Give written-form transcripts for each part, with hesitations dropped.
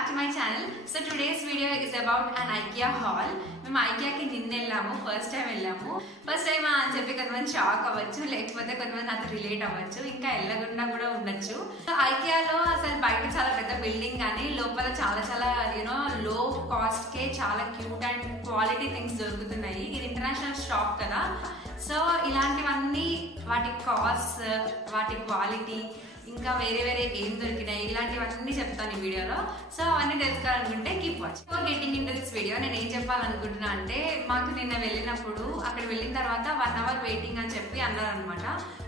back to my channel. So today's video is about an IKEA haul. మేము ఐకియాకి నిన్న వెళ్ళాము, first time వెళ్ళాము. First time అని చెప్పి కొంతమంది షాక్ అవ్వచ్చు, లేకపోతే కొంతమంది నాతో రిలేట్ అవ్వచ్చు, ఇంకా వెళ్ళకుండా కూడా ఉండొచ్చు. సో ఐకియాలో అసలు బయట చాలా పెద్ద బిల్డింగ్ కానీ లోపల చాలా చాలా లో కాస్ట్ కే చాలా క్యూట్ అండ్ క్వాలిటీ థింగ్స్ దొరుకుతున్నాయి. ఇది ఇంటర్నేషనల్ షాప్ కదా, సో ఇలాంటివన్నీ వాటి కాస్ట్, వాటి క్వాలిటీ, ఇంకా వేరే వేరే ఏం దొరికినాయి ఇలాంటివన్నీ చెప్తాను ఈ వీడియోలో. సో అవన్నీ తెలుసుకోవాలనుకుంటే keep watch. For getting in to this video నేను ఏం చెప్పాలనుకుంటున్నా అంటే, మాకు నిన్న వెళ్ళినప్పుడు అక్కడ వెళ్ళిన తర్వాత 1 hour వెయిటింగ్ అని చెప్పి అన్నారు అనమాట.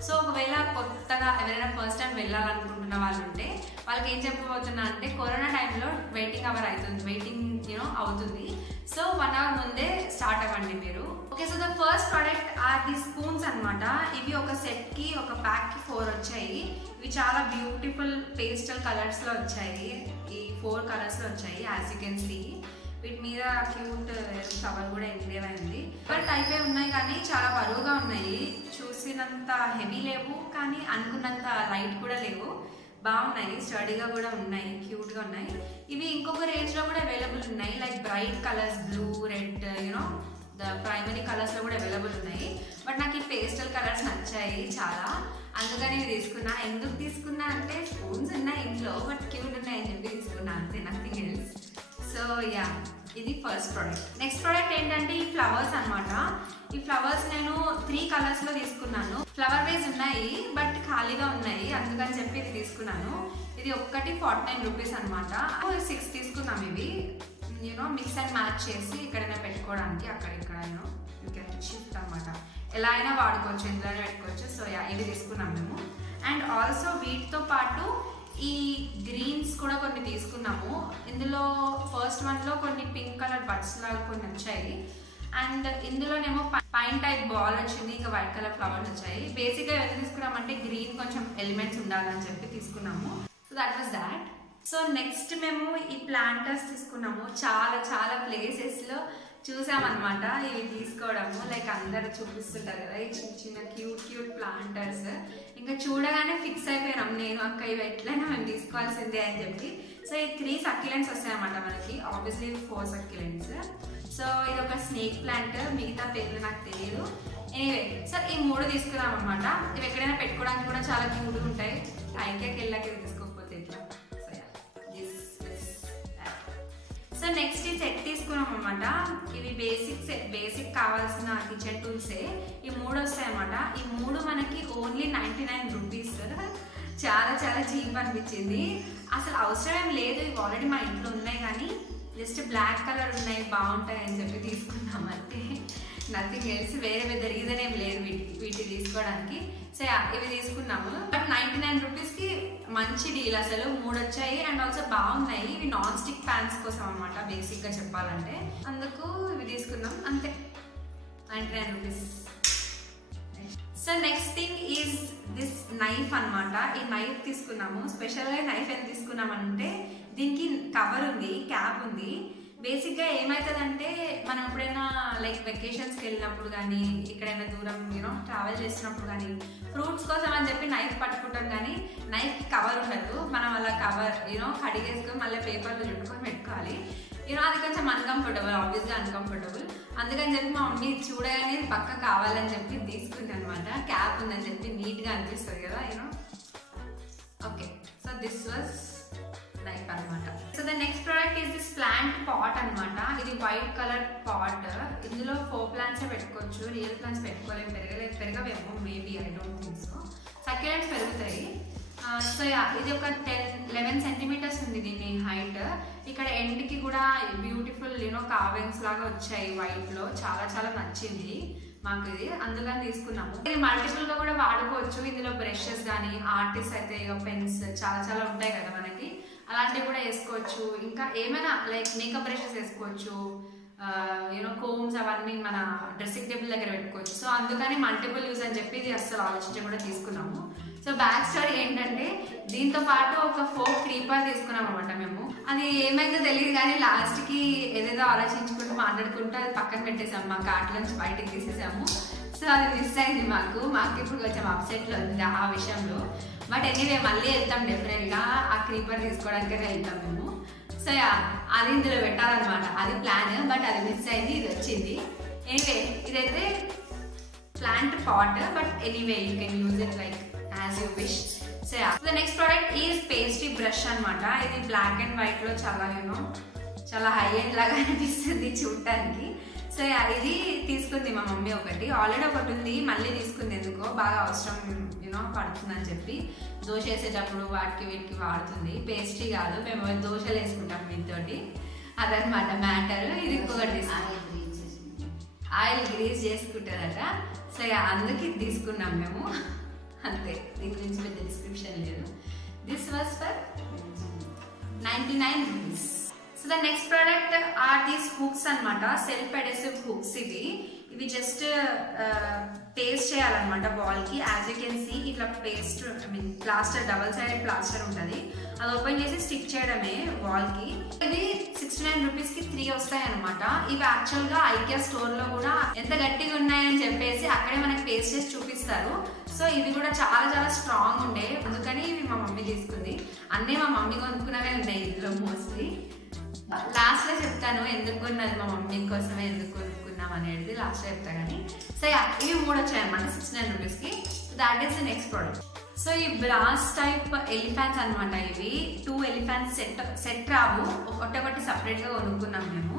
సో ఒకవేళ కొత్తగా ఎవరైనా ఫస్ట్ టైం వెళ్ళాలనుకుంటున్న వాళ్ళు ఉంటే వాళ్ళకి ఏం చెప్పబోతున్నా అంటే, కరోనా టైంలో వెయిటింగ్ అవర్ అవుతుంది, వెయిటింగ్ అవుతుంది. సో 1 hour ముందే స్టార్ట్ అవ్వండి మీరు. Okay, so the first product or the spoons అనమాట. ఇవి ఒక సెట్ కి, ఒక ప్యాక్ కి 4 వచ్చాయి. ఇవి చాలా బ్యూటిఫుల్ పేస్టల్ కలర్స్ లో వచ్చాయి. ఈ 4 కలర్స్ లో వచ్చాయి యాజ్ యూ కెన్ సీ. వీటి మీద క్యూట్ కవర్ కూడా ఎంగ్రేవ్ అయింది. బట్ టైపే ఉన్నాయి కానీ చాలా బరువుగా ఉన్నాయి. చూసినంత హెవీ లేవు కానీ అనుకున్నంత లైట్ కూడా లేవు. బాగున్నాయి, స్టడీగా కూడా ఉన్నాయి, క్యూట్గా ఉన్నాయి. ఇవి ఇంకొక రేంజ్లో కూడా అవైలబుల్ ఉన్నాయి, like bright colours, blue, red, the primary కలర్స్లో కూడా అవైలబుల్ ఉన్నాయి. బట్ నాకు ఈ పేస్టల్ కలర్స్ నచ్చాయి చాలా, అందుకని ఇవి తీసుకున్నా. ఎందుకు తీసుకున్నా అంటే స్పూన్స్ ఉన్నాయి ఇంట్లో, బట్ క్యూట్ ఉన్నాయి అని చెప్పి తీసుకున్నా, అంతే, నథింగ్ ఎల్స్. సో యా, ఇది ఫస్ట్ ప్రోడక్ట్. నెక్స్ట్ ప్రోడక్ట్ ఏంటంటే ఈ ఫ్లవర్స్ అనమాట. ఈ ఫ్లవర్స్ నేను 3 కలర్స్ లో తీసుకున్నాను. ఫ్లవర్ వేస్ ఉన్నాయి బట్ ఖాళీగా ఉన్నాయి, అందుకని చెప్పి ఇది తీసుకున్నాను. ఇది ఒక్కటి 49 రూపీస్ అనమాట. 6 తీసుకున్నాం ఇవి. మిక్స్ అండ్ మ్యాచ్ చేసి ఎక్కడైనా పెట్టుకోవడానికి, అక్కడిక్కడ షిఫ్ట్ అనమాట. ఎలా అయినా వాడుకోవచ్చు, ఎందులోనే పెట్టుకోవచ్చు. సో యా, ఇవి తీసుకున్నాం మేము. అండ్ ఆల్సో వీటితో పాటు ఈ గ్రీన్స్ కూడా కొన్ని తీసుకున్నాము. ఇందులో ఫస్ట్ వన్ లో కొన్ని పింక్ కలర్ బడ్స్ లాగా కొన్ని వచ్చాయి. అండ్ ఇందులోనేమో పైన్ టైప్ బాల్ వచ్చింది, ఇంకా వైట్ కలర్ ఫ్లవర్స్ వచ్చాయి. బేసిక్ గా ఎందుకు తీసుకున్నామంటే గ్రీన్ కొంచెం ఎలిమెంట్స్ ఉండాలని చెప్పి తీసుకున్నాము. So that was that. So next మేము ఈ ప్లాంటర్స్ తీసుకున్నాము. చాలా చాలా ప్లేసెస్ లో చూసామన్నమాట ఇవి తీసుకోవడము. లైక్ అందరు చూపిస్తుంటారు కదా ఈ చిన్న చిన్న క్యూట్ క్యూట్ ప్లాంటర్స్. ఇంకా చూడగానే ఫిక్స్ అయిపోయినాం నేను, అక్క ఇవి ఎట్లయినా మేము తీసుకోవాల్సిందే అని చెప్పి. సో ఈ 3 సక్యులెంట్స్ వస్తాయన్నమాట మనకి, ఆబ్వియస్లీ 4 సక్యులెంట్స్. సో ఇది ఒక స్నేక్ ప్లాంట్, మిగతా పేర్లు నాకు తెలియదు. ఎనీవే, సో ఈ 3 తీసుకున్నాం అనమాట. ఇవి ఎక్కడైనా పెట్టుకోవడానికి కూడా చాలా క్యూట్గా ఉంటాయి. ఐకియాకి వెళ్ళాక ఇవి తీసుకోకపోతే ఎట్లా. సో నెక్స్ట్ ఈ సెట్ తీసుకున్నాం అనమాట. ఇవి బేసిక్ కావాల్సిన కిచెన్ టూల్సే. ఈ 3 వస్తాయి అనమాట. ఈ 3 మనకి ఓన్లీ 99 రూపీస్. చాలా చాలా చీప్ అనిపించింది. అసలు అవసరం లేదు, ఇవి ఆల్రెడీ మా ఇంట్లో ఉన్నాయి, కానీ జస్ట్ బ్లాక్ కలర్ ఉన్నాయి, బాగుంటాయి అని చెప్పి తీసుకున్నాం అంతే, నథింగ్ ఎల్స్. వేరే పెద్ద రీజన్ ఏం లేదు వీటి తీసుకోవడానికి. సో ఇవి తీసుకున్నాము. బట్ 99 రూపీస్కి మంచి డీల్ అసలు. 3 వచ్చాయి అండ్ ఆల్సో బాగున్నాయి. ఇవి నాన్ స్టిక్ ప్యాన్స్ కోసం అనమాట బేసిక్గా చెప్పాలంటే, అందుకు ఇవి తీసుకున్నాం అంతే, 99 rupees. So next thing is this knife అనమాట. ఈ నైఫ్ తీసుకున్నాము. స్పెషల్గా నైఫ్ ఎంత తీసుకున్నామంటే, దీనికి కవర్ ఉంది, క్యాప్ ఉంది. బేసిక్గా ఏమవుతుందంటే, మనం ఎప్పుడైనా లైక్ వెకేషన్స్కి వెళ్ళినప్పుడు కానీ, ఎక్కడైనా దూరం ట్రావెల్ చేసినప్పుడు కానీ, ఫ్రూట్స్ కోసం అని చెప్పి నైఫ్ పట్టుకుంటాం, కానీ నైఫ్కి కవర్ ఉండదు. మనం అలా కవర్ కడిగేసుకొని మళ్ళీ పేపర్లో చుట్టుకొని పెట్టుకోవాలి. అది కొంచెం అన్కంఫర్టబుల్, ఆబ్వియస్గా అన్కంఫర్టబుల్. అందుకని చెప్పి మా మమ్మీ చూడగానే పక్క కావాలని చెప్పి తీసుకుంది అనమాట. క్యాప్ ఉందని చెప్పి నీట్గా అనిపిస్తుంది కదా okay, so this was knife అనమాట. So the next product is this plant pot అనమాట. ఇది వైట్ కలర్ పాట్. ఇందులో 4 ప్లాంట్స్ పెట్టుకోవచ్చు. రియల్ ప్లాంట్స్ పెట్టుకోలేము, పెరగవేమో, maybe, I don't think so. Succulents పెరుగుతాయి. సో యా, ఇది ఒక 11 సెంటీమీటర్స్ ఉంది దీని హైట్. ఇక్కడ ఎండ్కి కూడా బ్యూటిఫుల్ కార్వింగ్స్ లాగా వచ్చాయి వైట్ లో. చాలా చాలా నచ్చింది మాకు ఇది, అందుకని తీసుకున్నాము. ఇది మల్టిపుల్ గా కూడా వాడుకోవచ్చు. ఇందులో బ్రషెస్ కానీ, ఆర్టిస్ట్ అయితే పెన్స్ చాలా చాలా ఉంటాయి కదా మనకి, అలాంటివి కూడా వేసుకోవచ్చు. ఇంకా ఏమైనా లైక్ మేకప్ బ్రషెస్ వేసుకోవచ్చు, కోమ్స్ అవన్నీ మన డ్రెస్సింగ్ టేబుల్ దగ్గర పెట్టుకోవచ్చు. సో అందుకని మల్టిపుల్ యూజ్ అని చెప్పి ఇది అస్సలు ఆలోచించి కూడా తీసుకున్నాము. సో బ్యాక్ స్టోరీ ఏంటంటే, దీంతో పాటు ఒక ఫోక్ క్రీపర్ తీసుకున్నాం అనమాట మేము. అది ఏమైందో తెలియదు కానీ లాస్ట్కి ఏదేదో ఆలోచించుకుంటూ మాట్లాడుకుంటూ అది పక్కన పెట్టేసాము, మా కార్ట్ నుంచి బయటకు తీసేసాము. సో అది మిస్ అయింది మాకు ఇప్పుడు కొంచెం అప్సెట్లో ఉంది ఆ విషయంలో. బట్ ఎనీవే మళ్ళీ వెళ్తాం డెఫినెట్గా, ఆ క్రీపర్ తీసుకోవడానికైనా వెళ్తాం మేము. సో అది ఇందులో పెట్టాలన్నమాట, అది ప్లాన్. బట్ అది మిస్ అయింది, ఇది వచ్చింది. ఎనీవే ఇదైతే plant pot, but anyway you can use it like as you wish. So the next product is pastry brush అనమాట. ఇది బ్లాక్ అండ్ వైట్ లో చాలా చాలా హై ఎండ్ లాగా అనిపిస్తుంది చూడటానికి. సో ఇది తీసుకుంది మా మమ్మీ ఒకటి, ఆల్రెడీ ఒకటి ఉంది, మళ్ళీ తీసుకుంది. ఎందుకో బాగా అవసరం పడుతుందని చెప్పి దోశ వేసేటప్పుడు వాటికి వీటికి వాడుతుంది. పేస్ట్రీ కాదు, మేము దోశలు వేసుకుంటాం వీటితోటి, అదనమాట మ్యాటర్. ఇది ఇంకొకటి తీసుకుంటాం, ఆయిల్ గ్రీస్ చేసుకుంటారట. సో అందుకే తీసుకున్నాం మేము, అంతే. దీని గురించి పెద్ద డిస్క్రిప్షన్ లేదు. This was for 99 rupees. So the next product are these hooks అనమాట, సెల్ఫ్ అడెసివ్ హుక్స్. ఇవి జస్ట్ పేస్ట్ చేయాలన్నమాట వాల్ కి. యాజ్ యూ కెన్ సీ ఇట్లా paste plaster, double sided plaster ఉంటుంది, అది ఓపెన్ చేసి స్టిక్ చేయడమే వాల్ కి. ఇవి 69 rupees కి 3 వస్తాయి అనమాట. ఇవి యాక్చువల్ గా ఐకియా స్టోర్ లో కూడా ఎంత గట్టిగా ఉన్నాయని చెప్పేసి అక్కడే మనకి పేస్ట్ చేసి చూపిస్తారు. సో ఇవి కూడా చాలా చాలా స్ట్రాంగ్ ఉండే, అందుకని ఇవి మా మమ్మీ తీసుకుంది. అన్నీ మా మమ్మీ కొనుక్కున్నవే ఉన్నాయి ఇందులో మోస్ట్లీ. లాస్ట్ లో చెప్తాను ఎందుకు కొన్నది మా మమ్మీ కోసమే, ఎందుకు కొనుక్కున్నాం అనేది లాస్ట్ లో చెప్తా. కానీ సో ఇవి 3 వచ్చాయి అనమాట 69 rupees కి. That is the next product. So ఈ బ్రాస్ టైప్ ఎలిఫెంట్స్ అనమాట. ఇవి 2 ఎలిఫెంట్స్ సెట్ రావు, ఒకటి సపరేట్ గా కొనుక్కున్నాం మేము.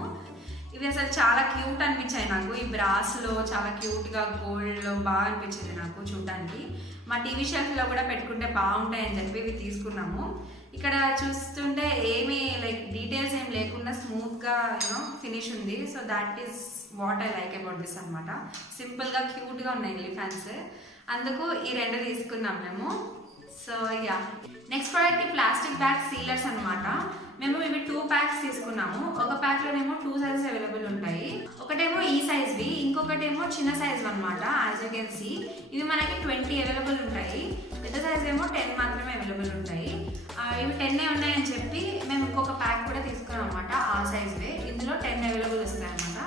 ఇవి అసలు చాలా క్యూట్ అనిపించాయి నాకు. ఈ బ్రాస్ లో చాలా క్యూట్ గా గోల్డ్ లో బాగా అనిపించింది నాకు చూడటానికి. మా టీవీ షెల్ఫ్ లో కూడా పెట్టుకుంటే బాగుంటాయి అని చెప్పి ఇవి తీసుకున్నాము. ఇక్కడ చూస్తుంటే ఏమి లైక్ డీటెయిల్స్ ఏం లేకుండా స్మూత్ గా ఫినిష్ ఉంది. So that is what I like about this అనమాట. సింపుల్ గా క్యూట్ గా ఉన్నాయి ఎలిఫెంట్స్, అందుకు ఈ 2 తీసుకున్నాం మేము. So next product plastic bag sealers అనమాట. మేము ఇవి 2 packs తీసుకున్నాము. ఒక ప్యాక్ లోనేమో 2 sizes అవైలబుల్ ఉంటాయి. ఒకటేమో ఈ సైజ్వి, ఇంకొకటేమో చిన్న సైజ్ అనమాట. యాజ్ యూ కెన్ సీ ఇవి మనకి 20 అవైలబుల్ ఉంటాయి, పెద్ద సైజ్ ఏమో 10 మాత్రమే అవైలబుల్ ఉంటాయి. ఇవి 10 ఉన్నాయని చెప్పి మేము ఇంకొక ప్యాక్ కూడా తీసుకున్నాం అనమాట, ఆ సైజ్వే. ఇందులో 10 అవైలబుల్ వస్తాయి అనమాట.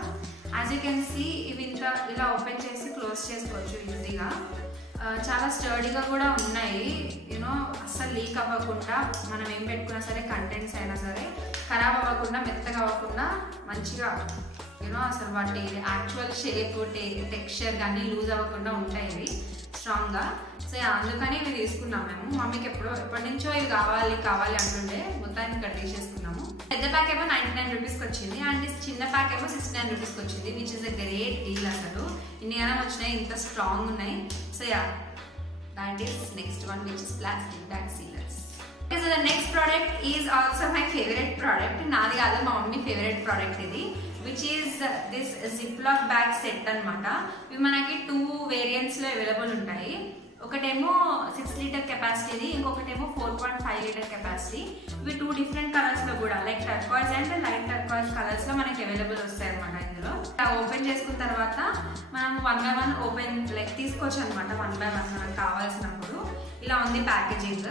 యాజ్ యూ కెన్ సీ ఇవి ఇలా ఓపెన్ చేసి క్లోజ్ చేసుకోవచ్చు ఈజీగా. చాలా స్టర్డీగా కూడా ఉన్నాయి, అస్సలు లీక్ అవ్వకుండా, మనం ఏం పెట్టుకున్నా సరే కంటెంట్స్ అయినా సరే ఖరాబ్ అవ్వకుండా, మెత్తగా అవ్వకుండా మంచిగా అసలు వాటి యాక్చువల్ షేప్ టెక్స్చర్ కానీ లూజ్ అవ్వకుండా ఉంటాయి ఇవి స్ట్రాంగ్గా. సో అందుకని ఇవి తీసుకున్నాం మేము. మమ్మీకి ఎప్పటి నుంచో ఇవి కావాలి అంటుండే, మొత్తాన్ని ఇక్కడ తీసేసుకున్నాము. పెద్ద ప్యాక్ ఏమో 99 rupees కి వచ్చింది, అండ్ చిన్న ప్యాక్ ఏమో 69 rupees కి వచ్చింది, which is a great deal. అసలు ఇన్ని అనం వచ్చినాయి, ఇంత స్ట్రాంగ్ ఉన్నాయి. So that is next one, which is plastic bag sealers. Okay, so the next product is also my favorite product. నాది కాదు, మా మమ్మీ ఫేవరెట్ ప్రోడక్ట్ ఇది, which is this ziploc bag set అనమాట. ఇవి మనకి 2 variants లో available ఉంటాయి. ఒకటేమో 6 liter కెపాసిటీ, ఇంకొకటేమో 4.5 liter కెపాసిటీ. ఇవి 2 different కలర్స్ లో కూడా, లైక్ టర్కాయిజ్ అండ్ లైట్ టర్కాయిజ్ కలర్స్ లో మనకి అవైలబుల్ వస్తాయి అనమాట. ఇందులో ఓపెన్ చేసుకున్న తర్వాత మనం 1 by 1 ఓపెన్ లైక్ తీసుకోవచ్చు అనమాట, 1 by 1 మనకు కావాల్సినప్పుడు. ఇలా ఉంది ప్యాకేజింగ్,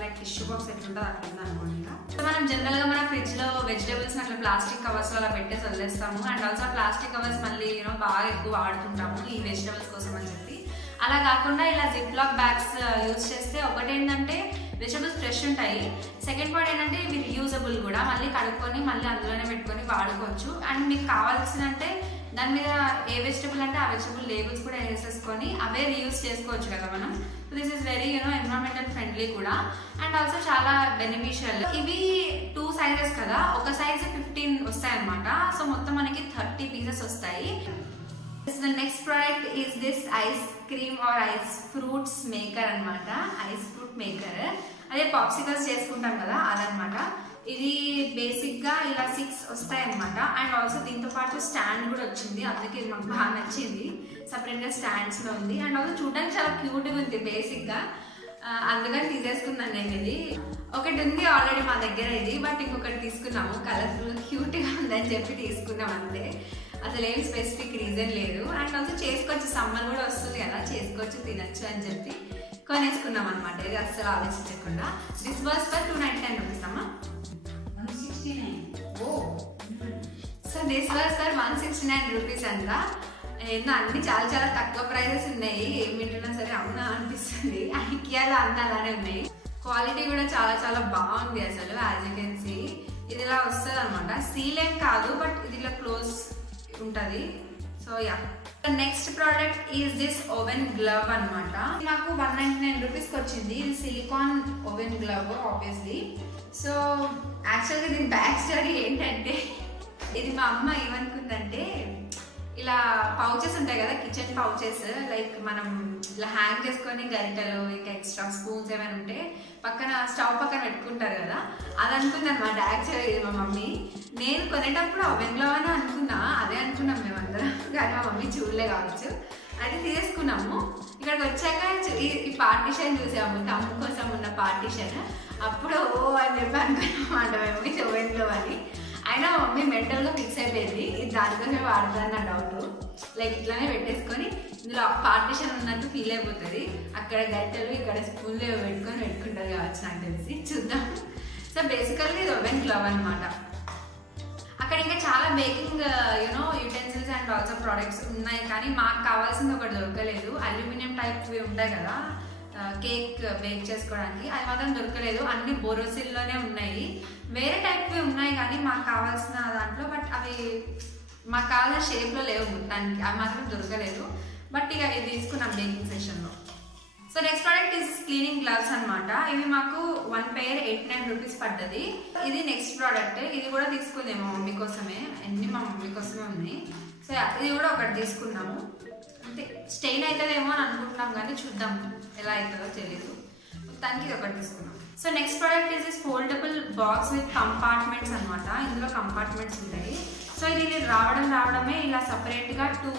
లైక్ టిష్యూ బాక్స్ ఎట్లుంటుందో అట్లా అనుకోండి. సో మనం జనరల్ గా మన ఫ్రిడ్జ్ లో వెజిటేబుల్స్ అట్లా ప్లాస్టిక్ కవర్స్ లో అలా పెట్టేసి వదిలేస్తాము. అండ్ ఆల్సో ప్లాస్టిక్ కవర్స్ మళ్ళీ బాగా ఎక్కువ వాడుతుంటాము ఈ వెజిటేబుల్స్ కోసం అని చెప్పి. అలా కాకుండా ఇలా జిప్లాక్ బ్యాగ్స్ యూజ్ చేస్తే ఒకటి ఏంటంటే వెజిటబుల్స్ ఫ్రెష్ ఉంటాయి, సెకండ్ పాయింట్ ఏంటంటే ఇవి రీయూజబుల్ కూడా, మళ్ళీ కడుక్కొని మళ్ళీ అందులోనే పెట్టుకొని వాడుకోవచ్చు. అండ్ మీకు కావాల్సినంటే దాని మీద ఏ వెజిటబుల్ అంటే ఆ వెజిటబుల్ లేబుల్స్ కూడా వేసేసుకొని అవే రీయూజ్ చేసుకోవచ్చు కదా మనం. So this is very environmental friendly కూడా, అండ్ ఆల్సో చాలా బెనిఫిషియల్. ఇవి 2 sizes కదా, ఒక సైజ్ 15 వస్తాయి అనమాట. సో మొత్తం మనకి 30 pieces వస్తాయి. The next product is this ice cream or ice fruits maker అనమాట. ఐస్ ఫ్రూట్ మేకర్, అదే పాప్సికల్స్ చేసుకుంటాం కదా అదనమాట. ఇది బేసిక్ గా ఇలా 6 వస్తాయి అనమాట. అండ్ ఆల్సో దీంతో పాటు స్టాండ్ కూడా వచ్చింది, అందుకే ఇది మాకు బాగా నచ్చింది. సపరేట్ గా స్టాండ్స్ లో ఉంది, అండ్ ఆల్సో చూడడానికి చాలా క్యూట్ గా ఉంది బేసిక్ గా, అందుకని తీసేసుకున్నాను నేను. ఇది ఒకటి ఉంది ఆల్రెడీ మా దగ్గర ఇది, బట్ ఇంకొకటి తీసుకున్నాము, కలర్ఫుల్ క్యూట్ గా ఉందని చెప్పి తీసుకున్నాం అంతే, అసలు ఏం స్పెసిఫిక్ రీజన్ లేదు. అండ్ ఆల్సో చేసుకోవచ్చు, సమ్మర్ కూడా వస్తుంది కదా, చేసుకోవచ్చు తినచ్చు అని చెప్పి కొనేసుకున్నాం అనమాట. ఇది అస్సలు ఆలోచించకుండా. దిస్ వాస్ ఫర్ 299 rupees అమ్మా. 169. So this was for 169 rupees అంట. ఏందో అన్ని చాలా చాలా తక్కువ ప్రైజెస్ ఉన్నాయి, ఏం వింటున్నా సరే అవునా అనిపిస్తుంది. ఐకియాలో అన్నీ అలానే ఉన్నాయి. క్వాలిటీ కూడా చాలా చాలా బాగుంది అసలు. యాజ్ యూ కెన్ సీ ఇది ఇలా సీల్ ఏం కాదు, బట్ ఇది ఇలా క్లోజ్ ఉంటుంది. So yeah, next product is this oven glove అనమాట. నాకు 199 రూపీస్కి వచ్చింది. ఇది silicone oven glove obviously. So యాక్చువల్గా దీని బ్యాక్ స్టోరీ ఏంటంటే, ఇది మా అమ్మ ఏమనుకుందంటే, ఇలా పౌచెస్ ఉంటాయి కదా, కిచెన్ పౌచెస్, లైక్ మనం ఇలా హ్యాంగ్ చేసుకొని గరిటెలు ఇంకా ఎక్స్ట్రా స్పూన్స్ ఏమైనా ఉంటే పక్కన స్టవ్ పక్కన పెట్టుకుంటారు కదా, అది అనుకుంది అనమాట యాక్చువల్గా ఇది మా మమ్మీ. నేను కొనేటప్పుడు ఓవెన్ గ్లవ్ అని అనుకున్నా, అదే అనుకున్నాం మేమందరం, కానీ మా మమ్మీ చూడలే కావచ్చు. అది తీసుకున్నాము. ఇక్కడికి వచ్చాక ఈ పార్టీషన్ చూసాము, తమ్ము కోసం ఉన్న పార్టీషన్. అప్పుడు ఓ అని చెప్పి అనుకున్నామాట మేము ఇది ఓవెన్ గ్లవ్ అని. అయినా మమ్మీ మెంటల్గా ఫిక్స్ అయిపోయింది, ఇది దానికోసమే వాడుతుంది నా డౌట్. లైక్ ఇట్లానే పెట్టేసుకొని ఇందులో పార్టీషన్ ఉన్నట్టు ఫీల్ అయిపోతుంది. అక్కడ గరిటెలు ఇక్కడ స్పూన్లు పెట్టుకుంటారు కావచ్చు నాకు తెలిసి, చూద్దాం. సో బేసికల్గా ఇది ఓవెన్ గ్లవ్ అనమాట. అక్కడ ఇంకా చాలా baking utensils and also products ఉన్నాయి, కానీ మాకు కావాల్సింది ఒకటి దొరకలేదు. అల్యూమినియం టైప్ ఉంటాయి కదా కేక్ బేక్ చేసుకోవడానికి, అది మాత్రం దొరకలేదు. అన్ని బోరోసిల్లోనే ఉన్నాయి. వేరే టైప్వి ఉన్నాయి కానీ మాకు కావాల్సిన దాంట్లో, బట్ అవి మాకు కావాల్సిన షేప్లో లేవు మొత్తానికి, అవి మాత్రం దొరకలేదు. బట్ ఇక ఇది తీసుకున్నాం బేకింగ్ సెషన్లో. So next product is cleaning gloves అనమాట. ఇవి మాకు 1 pair 89 రూపీస్ పడ్డది. ఇది నెక్స్ట్ ప్రోడక్ట్. ఇది కూడా తీసుకుంది మా మమ్మీ కోసమే, అన్ని మా మమ్మీ కోసమే ఉన్నాయి. సో ఇది కూడా ఒకటి తీసుకున్నాము. అంటే స్టెయిన్ అవుతుందేమో అని అనుకుంటున్నాం, కానీ చూద్దాం ఎలా అవుతుందో తెలియదు. మొత్తానికి ఇది ఒకటి తీసుకున్నాం. So next product is this foldable box with compartments అనమాట. ఇందులో కంపార్ట్మెంట్స్ ఉంటాయి. సో ఇది రావడమే ఇలా సపరేట్గా 2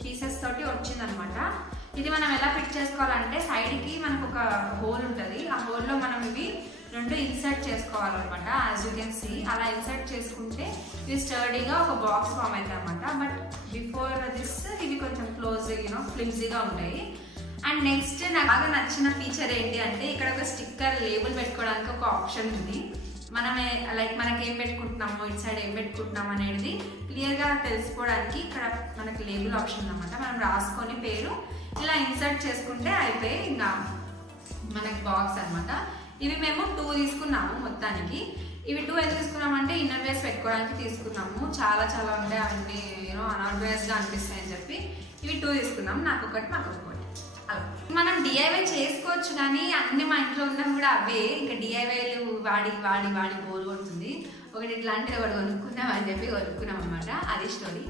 పీసెస్ తోటి వచ్చిందనమాట. ఇది మనం ఎలా ఫిట్ చేసుకోవాలంటే, సైడ్కి మనకు ఒక హోల్ ఉంటుంది. ఆ హోల్లో మనం ఇవి 2 ఇన్సర్ట్ చేసుకోవాలన్నమాట. యాజ్ యూ కెన్ సీ అలా ఇన్సర్ట్ చేసుకుంటే ఇవి స్టర్డీగా ఒక బాక్స్ ఫామ్ అవుతాయి అనమాట. బట్ బిఫోర్ దిస్ ఇవి కొంచెం క్లోజ్ ఫ్లిమ్జీగా ఉంటాయి. అండ్ నెక్స్ట్ నాకు బాగా నచ్చిన ఫీచర్ ఏంటి అంటే, ఇక్కడ ఒక స్టిక్కర్ లేబుల్ పెట్టుకోవడానికి ఒక ఆప్షన్ ఉంది. మనమే లైక్ మనకి ఏం పెట్టుకుంటున్నామో, ఇటు సైడ్ ఏం పెట్టుకుంటున్నాం అనేది క్లియర్గా తెలుసుకోవడానికి ఇక్కడ మనకి లేబుల్ ఆప్షన్ అనమాట. మనం రాసుకొని పేరు ఇలా ఇన్సర్ట్ చేసుకుంటే అయిపోయి ఇంకా మనకి బాక్స్ అనమాట. ఇవి మేము 2 తీసుకున్నాము మొత్తానికి. ఇవి 2 ఎందుకు తీసుకున్నామంటే, ఇన్నర్ వేర్స్ పెట్టుకోవడానికి తీసుకున్నాము. చాలా ఉంటాయి, అవన్నీ అనార్గనైజ్గా అనిపిస్తాయి అని చెప్పి ఇవి 2 తీసుకున్నాము. నాకు ఒకటి మాకు ఒకటి. మనం డిఐవై చేసుకోవచ్చు, కానీ అన్ని మా ఇంట్లో ఉన్నవి కూడా అవే. ఇంకా డిఐవైలు వాడి బోర్ కొడుతుంది. ఒకటి ఇట్లాంటిది ఒకటి కొనుక్కున్నాం అని చెప్పి కొనుక్కున్నాం అనమాట. అది story.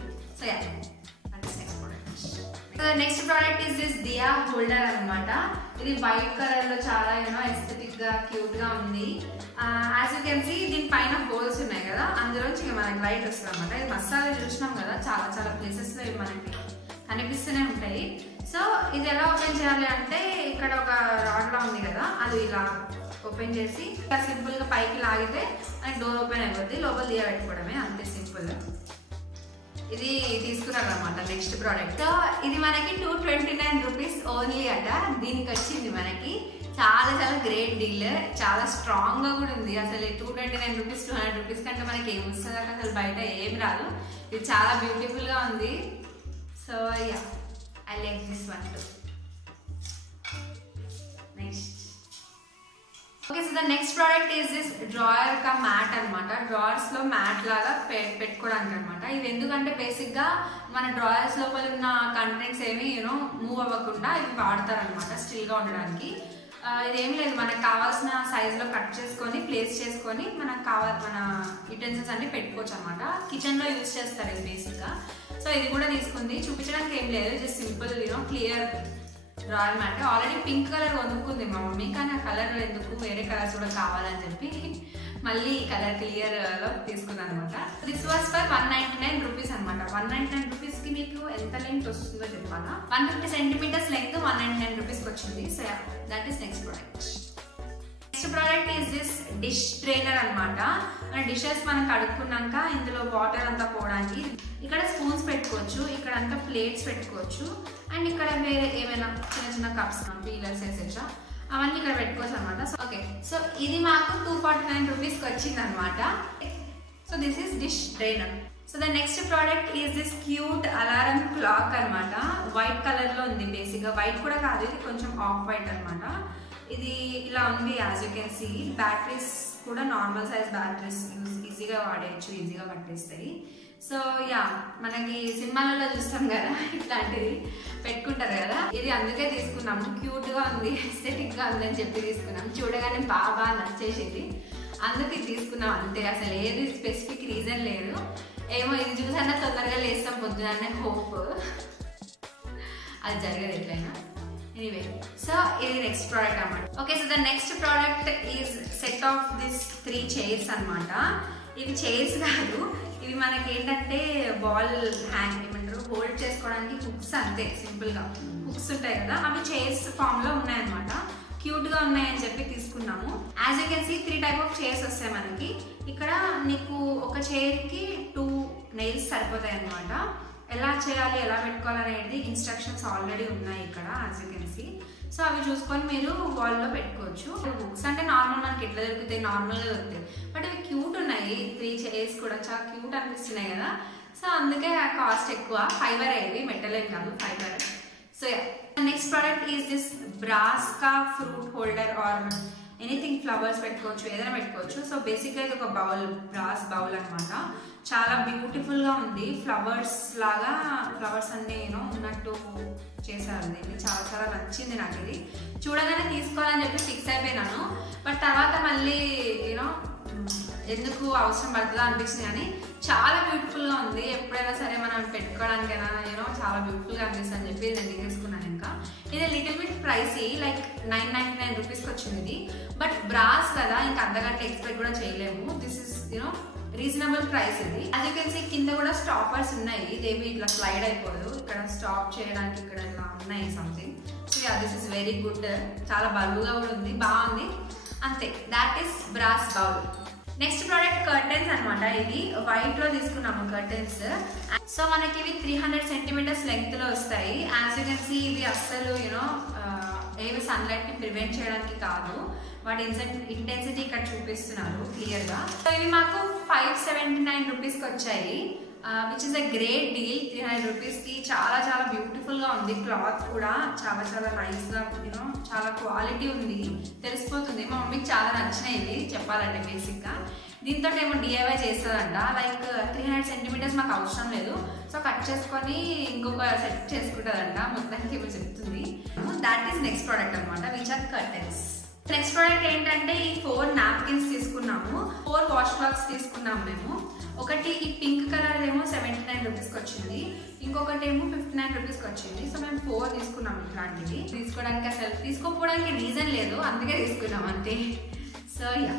So next product is this diya holder అనమాట. ఇది వైట్ కలర్ లో చాలా ఎస్థెటిక్ గా క్యూట్ గా ఉంది. యాజ్ యూ కెన్ సీ దీని పైన హోల్స్ ఉన్నాయి కదా, అందులోంచి మనకి లైట్ వస్తుంది అనమాట. ఇది మసాలా చూసినాం కదా, చాలా ప్లేసెస్ లో ఇవి మనకి కనిపిస్తూనే ఉంటాయి. సో ఇది ఎలా ఓపెన్ చేయాలి అంటే, ఇక్కడ ఒక రాడ్ లా ఉంది కదా, అది ఇలా ఓపెన్ చేసి సింపుల్ గా పైకి లాగితే మనకి డోర్ ఓపెన్ అయిపోద్ది. లోపల దియా పెట్టుకోవడమే, అంతే సింపుల్. ఇది తీసుకున్నారు అనమాట నెక్స్ట్ ప్రోడక్ట్. ఇది మనకి 229 రూపీస్ ఓన్లీ అట. దీనికి వచ్చింది మనకి చాలా గ్రేట్ డీల్. చాలా స్ట్రాంగ్ గా కూడా ఉంది. అసలు 229 రూపీస్ 200 రూపీస్ కంటే మనకి ఏమి వస్తుంది అంటే అసలు బయట ఏం రాదు. ఇది చాలా బ్యూటిఫుల్ గా ఉంది. So yeah, I like this one to. Next okay, so the next product is this drawer కా మ్యాట్ అనమాట. డ్రాయర్స్ లో మ్యాట్ లాగా పెట్టుకోవడానికి అనమాట. ఇవి ఎందుకంటే బేసిక్ గా మన డ్రాయర్స్ లోపల ఉన్న కంటెంట్స్ ఏమి మూవ్ అవ్వకుండా ఇవి వాడతారనమాట స్టిల్ గా ఉండడానికి. ఇదేం లేదు, మనకు కావాల్సిన సైజ్ లో కట్ చేసుకొని ప్లేస్ చేసుకొని మన యుటెన్సిల్స్ అన్ని పెట్టుకోవచ్చు అనమాట. కిచెన్ లో యూజ్ చేస్తారు ఇది బేసిక్ గా. సో ఇది కూడా తీసుకుంది. చూపించడానికి ఏం లేదు, just simple clear drawer mat. Already pink colour కొనుక్కుంది మా మమ్మీ, కానీ ఆ కలర్ ఎందుకు వేరే కలర్స్ కూడా కావాలని చెప్పి మళ్ళీ కలర్ క్లియర్ లో తీసుకున్నాను అనమాట. దిస్ వాస్ ఫర్ 199 రూపీస్ అనమాట. 199 రూపీస్ కి మీకు ఎంత లెంగ్త్ వస్తుందో చెప్పాలా. 150 సెంటీమీటర్స్ లెంగ్త్ 199 రూపీస్కి వచ్చింది. So that is next product. Next product is this dish trainer అనమాట. మన డిషెస్ మనం కడుక్కున్నాక ఇందులో వాటర్ అంతా పోవడానికి ఇక్కడ స్పూన్స్ పెట్టుకోవచ్చు, ఇక్కడ అంతా ప్లేట్స్ పెట్టుకోవచ్చు, అండ్ ఇక్కడ వేరే ఏమైనా చిన్న కప్స్ పీలర్స్ ఎసెట్రా అవన్నీ ఇక్కడ పెట్టుకోవచ్చు అనమాట. ఓకే, సో ఇది మాకు 249 రూపీస్కి వచ్చింది అనమాట. So this is dish trainer. So the next product is this cute alarm clock అనమాట. వైట్ కలర్ లో ఉంది. బేసిక్ గా వైట్ కూడా కాదు, ఇది కొంచెం ఆఫ్ వైట్ అనమాట. ఇది ఇలా ఉంది as you can see. Batteries కూడా నార్మల్ సైజ్ బ్యాటరీస్ యూజ్ ఈజీగా వాడేయచ్చు, ఈజీగా పట్టేస్తాయి. సో యా, మనకి సినిమాలలో చూస్తాం కదా ఇట్లాంటిది పెట్టుకుంటారు కదా, ఇది అందుకే తీసుకున్నాము. క్యూట్ గా ఉంది, ఎస్థెటిక్ గా ఉంది అని చెప్పి తీసుకున్నాం. చూడగానే బాగా నచ్చేసింది, అందుకే తీసుకున్నాం అంతే. అసలు ఏది స్పెసిఫిక్ రీజన్ లేదు. ఏమో ఇది చూసన్నా తొందరగా లేస్తాం పొద్దున హోప్, అది జరగదు ఎట్లయినా. ఎనీవే, సో ఇది నెక్స్ట్ ప్రోడక్ట్ అన్నమాట. Okay, so the next product is set of this 3 chairs అనమాట. ఇవి చైర్స్ కాదు, ఇవి మనకి ఏంటంటే బాల్ హ్యాంగ్ ఏమంటారు హోల్డ్ చేసుకోవడానికి హుక్స్, అంతే సింపుల్ గా హుక్స్ ఉంటాయి కదా, అవి చైర్స్ ఫామ్ లో ఉన్నాయన్నమాట. క్యూట్ గా ఉన్నాయని చెప్పి తీసుకున్నాము. As you can see 3 type of chairs వస్తాయి మనకి. ఇక్కడ నీకు ఒక చైర్ కి 2 నెయిల్స్ సరిపోతాయి అనమాట. ఎలా చేయాలి, ఎలా పెట్టుకోవాలి అనేది ఇన్స్ట్రక్షన్స్ ఆల్రెడీ ఉన్నాయి ఇక్కడ, as you can see. So అవి చూసుకొని మీరు వాల్లో పెట్టుకోవచ్చు. బుక్స్ అంటే నార్మల్ మనకి ఎట్లా దొరుకుతాయి, నార్మల్గా దొరుకుతాయి, బట్ ఇవి క్యూట్ ఉన్నాయి. 3 చైర్స్ కూడా చాలా క్యూట్ అనిపిస్తున్నాయి కదా, సో అందుకే కాస్ట్ ఎక్కువ. ఫైబర్ అయ్యేవి, మెటల్ ఏం కాదు, fibre. So next product is this బ్రాస్కా fruit holder or anything, flowers పెట్టుకోవచ్చు, ఏదైనా పెట్టుకోవచ్చు. సో బేసిక్గా ఇది ఒక బౌల్, బ్రాస్ బౌల్ అనమాట. చాలా బ్యూటిఫుల్ గా ఉంది, ఫ్లవర్స్ లాగా, ఫ్లవర్స్ అన్ని ఉన్నట్టు చేశారు. దీన్ని చాలా చాలా నచ్చింది నాకు. ఇది చూడగానే తీసుకోవాలని చెప్పి ఫిక్స్ అయిపోయినాను, బట్ తర్వాత మళ్ళీ ఎందుకు అవసరం పడుతుందా అనిపించింది. కానీ చాలా బ్యూటిఫుల్ గా ఉంది. ఎప్పుడైనా సరే మనం పెట్టుకోవడానికైనా చాలా బ్యూటిఫుల్ గా అనిపిస్తుంది అని చెప్పి నేను తీసుకున్నాను. ఇంకా ఇది లిటిల్ బిట్ ప్రైసీ, లైక్ 999 రూపీస్కి వచ్చింది ఇది. బట్ బ్రాస్ కదా, ఇంకా అంతకంటే ఎక్స్పెక్ట్ కూడా చేయలేము. దిస్ ఇస్ రీజనబుల్ ప్రైస్ ఇది. యాజ్ యూ కెన్ సీ కింద కూడా స్టాపర్స్ ఉన్నాయి, ఇదేమి ఇట్లా స్లైడ్ అయిపోదు. ఇక్కడ స్టాప్ చేయడానికి ఇక్కడ ఇలా ఉన్నాయి something. So yeah, this is very good. చాలా బరువుగా కూడా ఉంది, బాగుంది, అంతే. That is brass bowl. Next product curtains అనమాట. ఇది వైట్ లో తీసుకున్నాము కర్టెన్స్. సో మనకి ఇవి 300 సెంటీమీటర్స్ లెంగ్త్ లో వస్తాయి. యాజ్ యూ కెన్ సీ ఇవి అస్సలు ఏవి సన్లైట్ ని ప్రివెంట్ చేయడానికి కాదు, వాటి ఇంటెన్సిటీ ఇక్కడ చూపిస్తున్నారు క్లియర్ గా. సో ఇవి మాకు 579 రూపీస్కి వచ్చాయి, which is a great deal. 300 రూపీస్కి చాలా చాలా బ్యూటిఫుల్ గా ఉంది. క్లాత్ కూడా చాలా చాలా నైస్ గా చాలా క్వాలిటీ ఉంది, తెలిసిపోతుంది. మా మమ్మీకి చాలా నచ్చినాయి ఇవి చెప్పాలంటే. బేసిక్ గా దీంతో ఏమో డిఐవై చేస్తుందంట. లైక్ 300 సెంటీమీటర్స్ మాకు అవసరం లేదు, సో కట్ చేసుకొని ఇంకొక సెట్ చేసుకుంటుందంట. మొత్తానికి ఇప్పుడు చెప్తుంది. దాట్ ఈస్ నెక్స్ట్ ప్రోడక్ట్ అనమాట, which are curtains. Next product ఏంటంటే ఈ 4 నాప్కిన్స్ తీసుకున్నాము, 4 వాష్ క్లాత్స్ తీసుకున్నాము మేము. ఒకటి ఈ పింక్ కలర్ ఏమో 79 రూపీస్కి వచ్చింది, ఇంకొకటి ఏమో 59 రూపీస్కి వచ్చింది. సో మేము 4 తీసుకున్నాము. ఇట్లాంటివి తీసుకోవడానికి అసలు తీసుకోపోవడానికి రీజన్ లేదు, అందుకే తీసుకున్నాం అంతే. So yeah,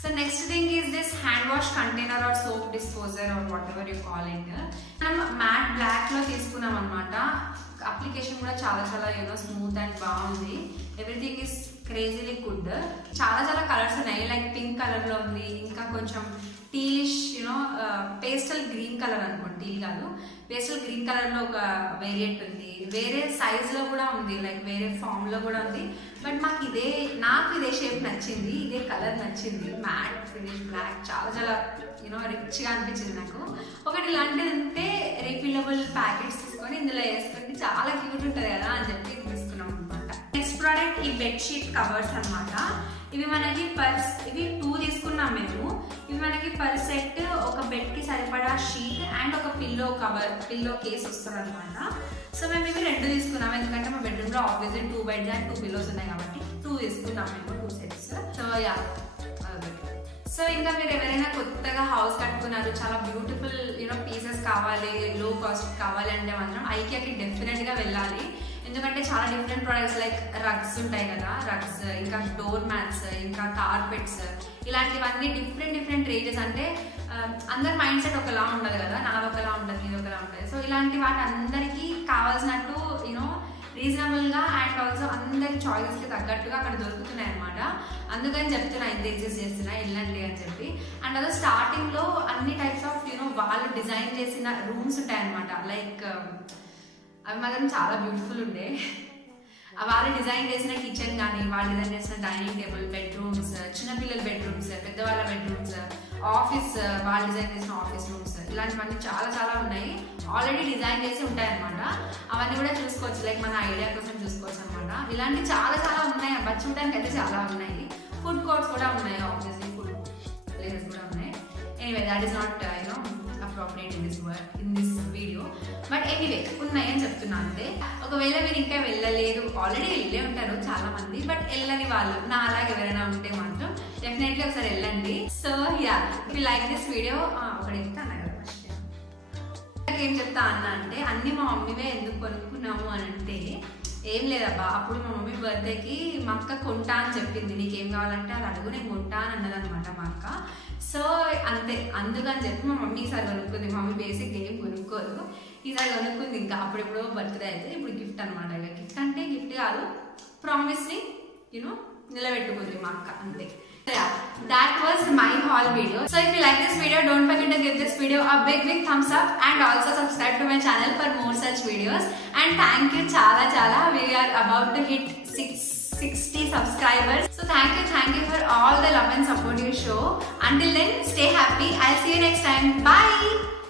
so next thing is this hand wash container or soap disposer or whatever you call it. మనం మ్యాట్ బ్లాక్ లో తీసుకున్నాం అనమాట. అప్లికేషన్ కూడా చాలా చాలా స్మూత్ అండ్ బాగుంది. Everything is crazily good. చాలా చాలా కలర్స్ ఉన్నాయి, లైక్ పింక్ కలర్ లో ఉంది, ఇంకా కొంచెం టీలిష్ పేస్టల్ గ్రీన్ కలర్ అనుకోండి, టీల్ కాదు, పేస్టల్ గ్రీన్ కలర్ లో ఒక వేరియంట్ ఉంది. వేరే సైజ్ లో కూడా ఉంది, లైక్ వేరే ఫామ్ లో కూడా ఉంది. బట్ నాకు ఇదే షేప్ నచ్చింది, ఇదే కలర్ నచ్చింది. మ్యాట్ ఫినిష్ బ్లాక్ చాలా చాలా రిచ్ గా అనిపించింది నాకు. ఒకటి ఇలాంటిది ఉంటే రీఫిలబుల్ ప్యాకెట్స్ తీసుకొని ఇందులో వేసుకుంటే చాలా క్యూట్ ఉంటుంది కదా అని చెప్పి తీసుకున్నాం అనమాట. నెక్స్ట్ ప్రోడక్ట్ ఈ బెడ్షీట్ కవర్స్ అనమాట. ఇవి మనకి ఇవి 2 తీసుకున్నాం మేము. ఇవి మనకి పర్ సెట్ ఒక బెడ్ కి సరిపడా షీట్ అండ్ ఒక పిల్లో కేస్ వస్తుంది అనమాట. సో మేము ఇవి 2 తీసుకున్నాం, ఎందుకంటే మా బెడ్రూమ్ లో ఆబ్వియస్లీ 2 బెడ్స్ అండ్ 2 పిల్లోస్ ఉన్నాయి కాబట్టి 2 తీసుకున్నాం మేము, 2 సెట్స్. సో యా, సో ఇంకా మీరు ఎవరైనా కొత్తగా హౌస్ కట్టుకున్నారు, చాలా బ్యూటిఫుల్ పీసెస్ కావాలి, లో కాస్ట్ కావాలి అంటే మాత్రం ఐకియాకి డెఫినెట్ గా వెళ్ళాలి. ఎందుకంటే చాలా డిఫరెంట్ ప్రొడక్ట్స్ లైక్ రగ్స్ ఉంటాయి కదా, రగ్స్, ఇంకా డోర్ మ్యాట్స్, ఇంకా కార్పెట్స్, ఇలాంటివన్నీ డిఫరెంట్ రేంజెస్. అంటే అందరి మైండ్ సెట్ ఒకలా ఉండదు కదా, నాది ఒకలా ఉంటుంది, ఇది ఒకలా ఉంటుంది. సో ఇలాంటి వాటి అందరికీ కావాల్సినట్టు రీజనబుల్ గా అండ్ ఆల్సో అందరి చాయిస్ కి తగ్గట్టుగా అక్కడ దొరుకుతున్నాయి అనమాట. అందుకని చెప్తున్నా, ఇంత ఎగ్జిస్ట్ చేస్తున్నా, వెళ్ళండి అని చెప్పి. అండ్ అదే స్టార్టింగ్ లో అన్ని టైప్స్ ఆఫ్ వాళ్ళు డిజైన్ చేసిన రూమ్స్ ఉంటాయి అనమాట. లైక్ అవి మాత్రం చాలా బ్యూటిఫుల్ ఉండే. వాళ్ళు డిజైన్ చేసిన కిచెన్ కానీ, వాళ్ళు డిజైన్ చేసిన డైనింగ్ టేబుల్, బెడ్రూమ్స్, చిన్నపిల్లల బెడ్రూమ్స్, పెద్దవాళ్ళ బెడ్రూమ్స్, ఆఫీస్, వాళ్ళు డిజైన్ చేసిన ఆఫీస్ రూమ్స్, ఇలాంటివన్నీ చాలా చాలా ఉన్నాయి. ఆల్రెడీ డిజైన్ చేసి ఉంటాయి అనమాట. అవన్నీ కూడా చూసుకోవచ్చు, లైక్ మన ఐడియా కోసం చూసుకోవచ్చు అనమాట. ఇలాంటి చాలా చాలా ఉన్నాయి, అబ్బా చూడడానికి అయితే చాలా ఉన్నాయి. ఫుడ్ కోర్ట్స్ కూడా ఉన్నాయి, obviously food anyway that is not appropriate in this video. But anyway ఉన్నాయని చెప్తున్నా అంతే. ఒకవేళ మీరు ఇంకా వెళ్ళలేదు, ఆల్రెడీ వెళ్ళే ఉంటారు చాలా మంది, బట్ వెళ్ళని వాళ్ళు నా అలాగే ఎవరైనా ఉంటే మాత్రం డెఫినెట్లీ ఒకసారి వెళ్ళండి. So yeah, if you like this video ఒకటి చెప్తాను కదా ఫస్ట్ ఏం చెప్తా అన్న అంటే, అన్ని మా మమ్మీవే ఎందుకు కొనుక్కున్నాము అని అంటే, ఏం లేదబ్బా, అప్పుడు మా మమ్మీ బర్త్డేకి మా అక్క కొంటా అని చెప్పింది, నీకేం కావాలంటే అది అడుగు నేను కొంటా అని అన్నదనమాట మా అక్క. సో అంతే, అందుకని చెప్పి మా మమ్మీ ఈసారి కొనుక్కుంది. మా మమ్మీ బేసిక్ ఏం కొనుక్కోదు, ఈసారి కొనుక్కుంది. ఇంకా అప్పుడెప్పుడో బర్త్డే అయితే ఇప్పుడు గిఫ్ట్ అనమాట. ఇక గిఫ్ట్ అంటే గిఫ్ట్ కాదు, ప్రామిస్ని నిలబెట్టుకుంది మా అక్క, అంతే. Yeah, that was my haul video. So if you like this video, don't forget to give this video a big thumbs up and also subscribe to my channel for more such videos. And thank you chala. We are about to hit 60 subscribers. So thank you for all the love and support you show. Until then, stay happy. I'll see you next time. Bye.